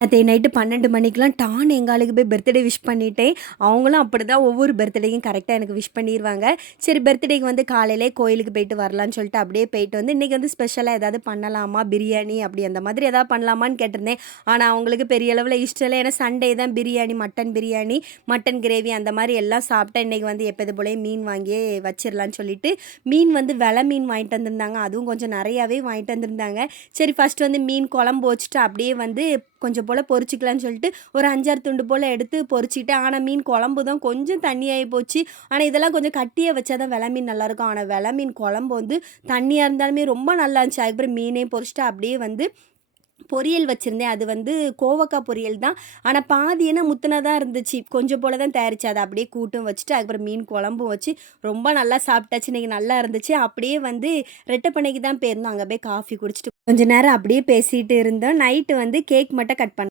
நேத்து நைட்டு 12 மணிக்கெல்லாம் டான்னு எங்க ஆளுக்கு போய் பர்த்டே விஷ் பண்ணிட்டேன். அவங்களும் அப்படிதான் ஒவ்வொரு பர்த்டேயும் கரெக்ட்டா எனக்கு விஷ் பண்ணிருவாங்க. சரி பர்த்டேக்கு வந்து காலையிலே கோயிலுக்கு போயிட்டு வரலான்னு சொல்லிட்டு அப்படியே போயிட்டு வந்து, இன்னைக்கு வந்து ஸ்பெஷலா ஏதாவது பண்ணலாமா? பிரியாணி அப்படி அந்த மாதிரி ஏதாவது பண்ணலாமான்னு கேட்டிருந்தேன். ஆனா அவங்களுக்கு பெரிய அளவுல இஷ்டம் இல்ல. ஏன்னா சண்டே தான் பிரியாணி, மட்டன் கிரேவி அந்த மாரி எல்லாம் சாப்பிட்டேன். இன்னைக்கு வந்து எப்போது போலயே மீன் வாங்கியே வச்சிரலான்னு சொல்லிட்டு, மீன் வந்து மீன் வாங்கிட்டு வந்திருந்தாங்க. அதுவும் கொஞ்சம் நெறையாவே வாங்கிட்டு வந்திருந்தாங்க. சரி ஃபர்ஸ்ட்டு வந்து மீன் குழம்பு வச்சுட்டு அப்படியே வந்து கொஞ்சம் போல பொரிச்சுக்கலான்னு சொல்லிட்டு ஒரு 5, 6 துண்டு போல எடுத்து பொரிச்சுக்கிட்டேன். ஆனா மீன் குழம்பு தான் கொஞ்சம் தண்ணியாயி போச்சு. ஆனா இதெல்லாம் கொஞ்சம் கட்டியா வச்சா தான் மீன் நல்லாயிருக்கும். ஆனா மீன் குழம்பு வந்து தண்ணியா இருந்தாலுமே ரொம்ப நல்லா இருந்துச்சு. அதுக்கப்புறம் மீனையும் பொரிச்சுட்டு அப்படியே வந்து பொரியல் வச்சிருந்தேன். அது வந்து கோவக்கா பொரியல் தான். ஆனா பாதி என்ன முத்துனதா இருந்துச்சு. கொஞ்சம் போல தான் தயாரிச்சேன். அத அப்படியே கூட்டும் வச்சுட்டு, அதுக்கப்புறம் மீன் குழம்பும் வச்சு ரொம்ப நல்லா சாப்பிட்டாச்சு. இன்னைக்கு நல்லா இருந்துச்சு. அப்படியே வந்து ரெட்டப்பனைக்கு தான் போயிருந்தோம். அங்க போய் காஃபி குடிச்சுட்டு கொஞ்ச நேரம் அப்படியே பேசிட்டு இருந்தோம். நைட்டு வந்து கேக் மட்டும் கட் பண்ண